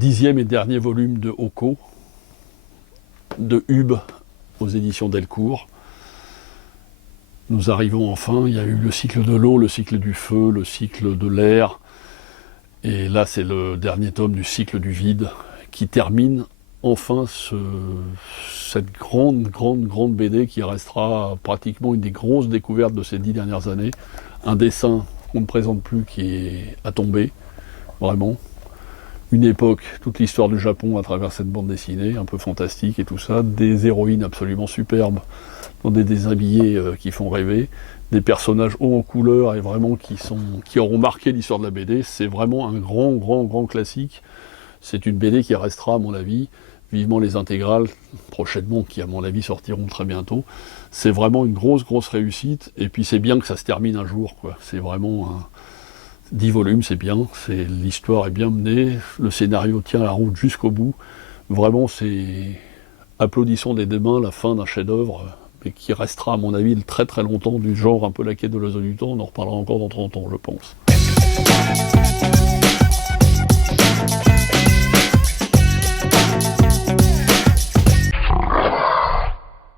10e et dernier volume de Oko, de Hub, aux éditions Delcourt. Nous arrivons enfin, il y a eu le cycle de l'eau, le cycle du feu, le cycle de l'air, et là c'est le dernier tome du cycle du vide, qui termine enfin cette grande BD qui restera pratiquement une des grosses découvertes de ces 10 dernières années. Un dessin qu'on ne présente plus qui est à tomber, vraiment. Une époque, toute l'histoire du Japon à travers cette bande dessinée, un peu fantastique et tout ça, des héroïnes absolument superbes, dans des déshabillés qui font rêver, des personnages hauts en couleur et vraiment qui auront marqué l'histoire de la BD. C'est vraiment un grand classique. C'est une BD qui restera, à mon avis, vivement les intégrales, prochainement, qui à mon avis sortiront très bientôt. C'est vraiment une grosse réussite, et puis c'est bien que ça se termine un jour, quoi. C'est vraiment 10 volumes, c'est bien, l'histoire est bien menée, le scénario tient la route jusqu'au bout. Vraiment, c'est applaudissons des deux mains la fin d'un chef-d'œuvre, mais qui restera, à mon avis, très longtemps, du genre un peu la quête de l'oiseau du temps. On en reparlera encore dans 30 ans, je pense.